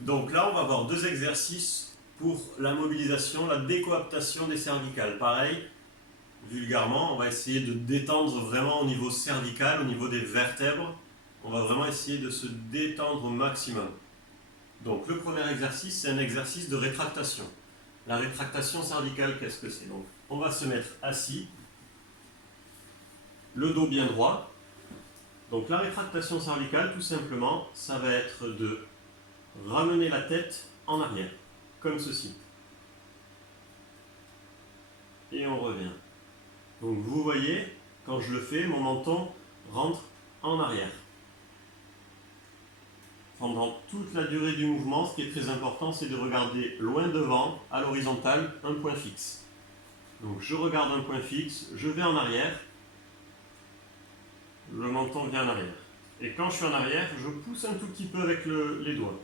Donc là, on va voir deux exercices pour la mobilisation, la décoaptation des cervicales. Pareil, vulgairement, on va essayer de détendre vraiment au niveau cervical, au niveau des vertèbres. On va vraiment essayer de se détendre au maximum. Donc le premier exercice, c'est un exercice de rétractation. La rétractation cervicale, qu'est-ce que c'est? Donc, on va se mettre assis, le dos bien droit. Donc la rétractation cervicale, tout simplement, ça va être de ramener la tête en arrière, comme ceci. Et on revient. Donc vous voyez, quand je le fais, mon menton rentre en arrière. Pendant toute la durée du mouvement, ce qui est très important, c'est de regarder loin devant, à l'horizontale, un point fixe. Donc je regarde un point fixe, je vais en arrière, le menton vient en arrière. Et quand je suis en arrière, je pousse un tout petit peu avec les doigts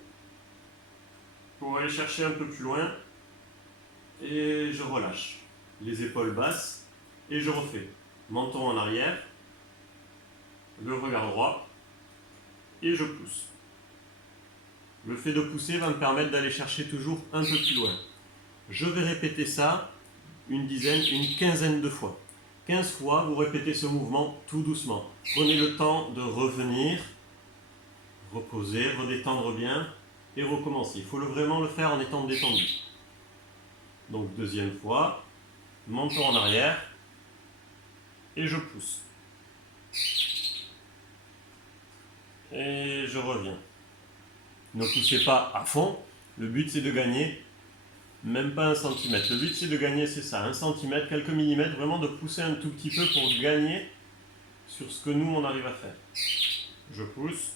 pour aller chercher un peu plus loin et je relâche. Les épaules basses et je refais. Menton en arrière, le regard droit et je pousse. Le fait de pousser va me permettre d'aller chercher toujours un peu plus loin. Je vais répéter ça une dizaine, une quinzaine de fois. 15 fois, vous répétez ce mouvement tout doucement. Prenez le temps de revenir, reposer, redétendre bien et recommencer. Il faut vraiment le faire en étant détendu. Donc deuxième fois, menton en arrière et je pousse. Et je reviens. Ne poussez pas à fond, le but c'est de gagner même pas 1 cm. Le but c'est de gagner, c'est ça, 1 cm, quelques millimètres, vraiment de pousser un tout petit peu pour gagner sur ce que nous on arrive à faire. Je pousse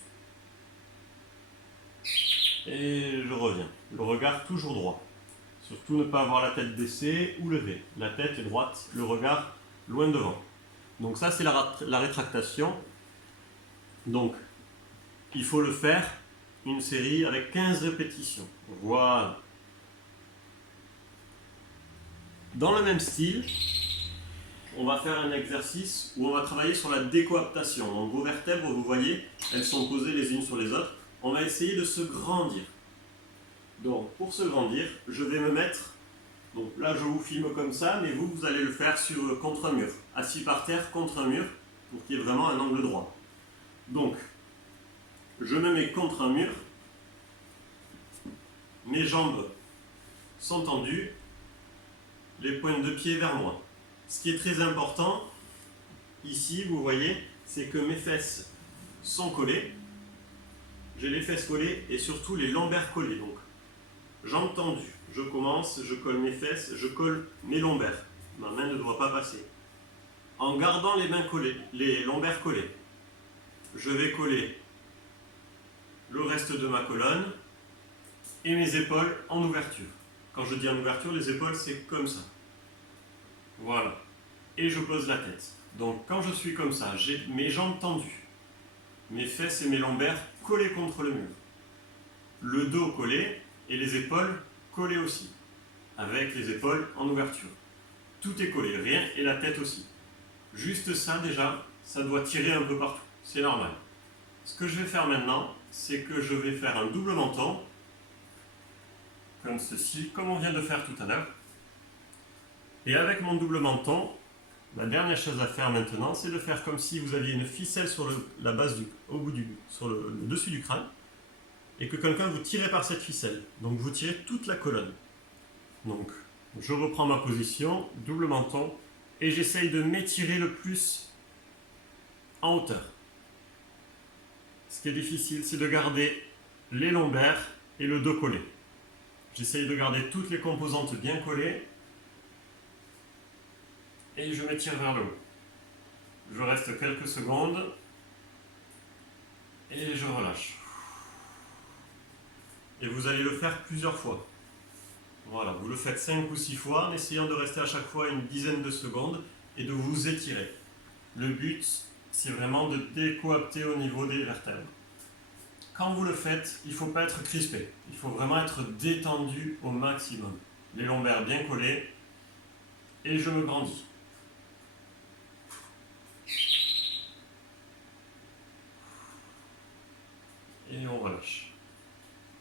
et je reviens. Le regard toujours droit. Surtout ne pas avoir la tête baissée ou levée. La tête est droite, le regard loin devant. Donc ça c'est la rétractation. Donc il faut le faire une série avec 15 répétitions. Voilà. Dans le même style, on va faire un exercice où on va travailler sur la décoaptation. Donc vos vertèbres, vous voyez, elles sont posées les unes sur les autres. On va essayer de se grandir. Donc pour se grandir, je vais me mettre, donc là je vous filme comme ça, mais vous allez le faire contre un mur. Assis par terre contre un mur, pour qu'il y ait vraiment un angle droit. Donc, je me mets contre un mur, mes jambes sont tendues, les pointes de pied vers moi. Ce qui est très important, ici, vous voyez, c'est que mes fesses sont collées. J'ai les fesses collées et surtout les lombaires collés. Donc, jambes tendues. Je commence, je colle mes fesses, je colle mes lombaires. Ma main ne doit pas passer. En gardant les mains collées, les lombaires collés, je vais coller le reste de ma colonne et mes épaules en ouverture. Quand je dis en ouverture, les épaules, c'est comme ça. Voilà. Et je pose la tête. Donc quand je suis comme ça, j'ai mes jambes tendues, mes fesses et mes lombaires collés contre le mur. Le dos collé et les épaules collées aussi, avec les épaules en ouverture. Tout est collé, rien, et la tête aussi. Juste ça déjà, ça doit tirer un peu partout. C'est normal. Ce que je vais faire maintenant, c'est que je vais faire un double menton, comme ceci, comme on vient de faire tout à l'heure. Et avec mon double menton, la dernière chose à faire maintenant, c'est de faire comme si vous aviez une ficelle sur la base sur le dessus du crâne, et que quelqu'un vous tirait par cette ficelle. Donc vous tirez toute la colonne. Donc je reprends ma position, double menton, et j'essaye de m'étirer le plus en hauteur. Ce qui est difficile, c'est de garder les lombaires et le dos collés. J'essaye de garder toutes les composantes bien collées et je m'étire vers le haut. Je reste quelques secondes et je relâche. Et vous allez le faire plusieurs fois. Voilà, vous le faites 5 ou 6 fois en essayant de rester à chaque fois une dizaine de secondes et de vous étirer. Le but, c'est vraiment de décoapter au niveau des vertèbres. Quand vous le faites, il ne faut pas être crispé. Il faut vraiment être détendu au maximum. Les lombaires bien collés. Et je me grandis. Et on relâche.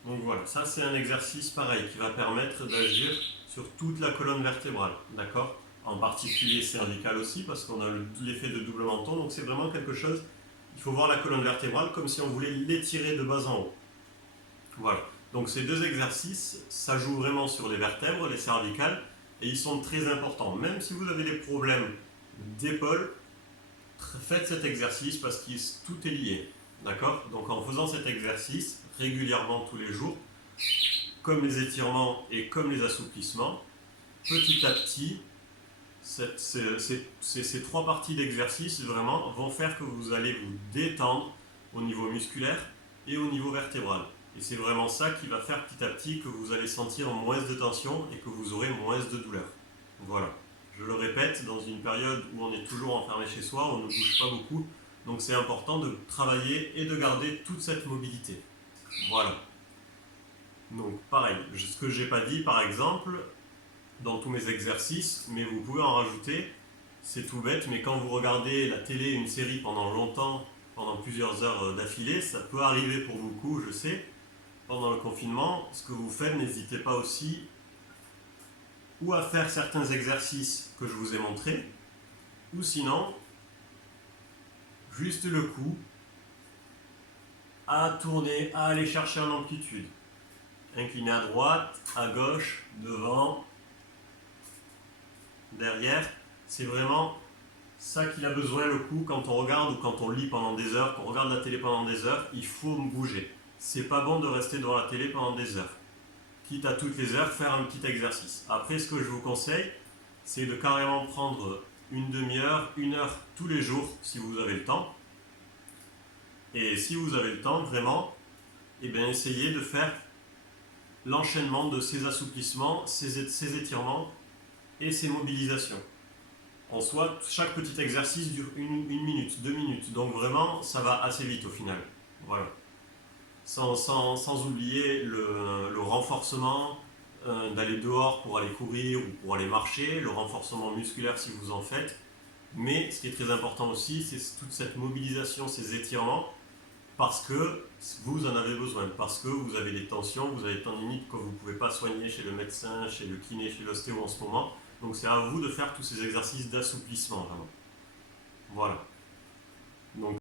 Donc voilà, ça c'est un exercice pareil qui va permettre d'agir sur toute la colonne vertébrale, d'accord? En particulier cervicale aussi, parce qu'on a l'effet de double menton, donc c'est vraiment quelque chose, il faut voir la colonne vertébrale comme si on voulait l'étirer de bas en haut. Voilà, donc ces deux exercices, ça joue vraiment sur les vertèbres, les cervicales, et ils sont très importants. Même si vous avez des problèmes d'épaule, faites cet exercice parce que tout est lié. D'accord? Donc en faisant cet exercice régulièrement tous les jours, comme les étirements et comme les assouplissements, petit à petit, ces trois parties d'exercice vraiment vont faire que vous allez vous détendre au niveau musculaire et au niveau vertébral. Et c'est vraiment ça qui va faire petit à petit que vous allez sentir moins de tension et que vous aurez moins de douleur. Voilà. Je le répète, dans une période où on est toujours enfermé chez soi, on ne bouge pas beaucoup, donc c'est important de travailler et de garder toute cette mobilité. Voilà. Donc pareil, ce que je n'ai pas dit par exemple, dans tous mes exercices, mais vous pouvez en rajouter, c'est tout bête, mais quand vous regardez la télé, une série pendant longtemps, pendant plusieurs heures d'affilée, ça peut arriver pour beaucoup, je sais, pendant le confinement, ce que vous faites, n'hésitez pas aussi ou à faire certains exercices que je vous ai montrés, ou sinon, juste le cou, à tourner, à aller chercher en amplitude. Incliner à droite, à gauche, devant, derrière. C'est vraiment ça qu'il a besoin le cou quand on regarde ou quand on lit pendant des heures, quand on regarde la télé pendant des heures, il faut bouger. C'est pas bon de rester devant la télé pendant des heures. Quitte à toutes les heures, faire un petit exercice. Après, ce que je vous conseille, c'est de carrément prendre une demi-heure, une heure tous les jours si vous avez le temps. Et si vous avez le temps, vraiment, eh bien, essayez de faire l'enchaînement de ces assouplissements, ces étirements et ces mobilisations. En soi, chaque petit exercice dure une minute, 2 minutes. Donc vraiment, ça va assez vite au final. Voilà. Sans oublier le renforcement, d'aller dehors pour aller courir ou pour aller marcher, le renforcement musculaire si vous en faites. Mais ce qui est très important aussi, c'est toute cette mobilisation, ces étirements, parce que vous en avez besoin, parce que vous avez des tensions, vous avez des tendinites que vous ne pouvez pas soigner chez le médecin, chez le kiné, chez l'ostéo en ce moment. Donc c'est à vous de faire tous ces exercices d'assouplissement, vraiment. Voilà. Donc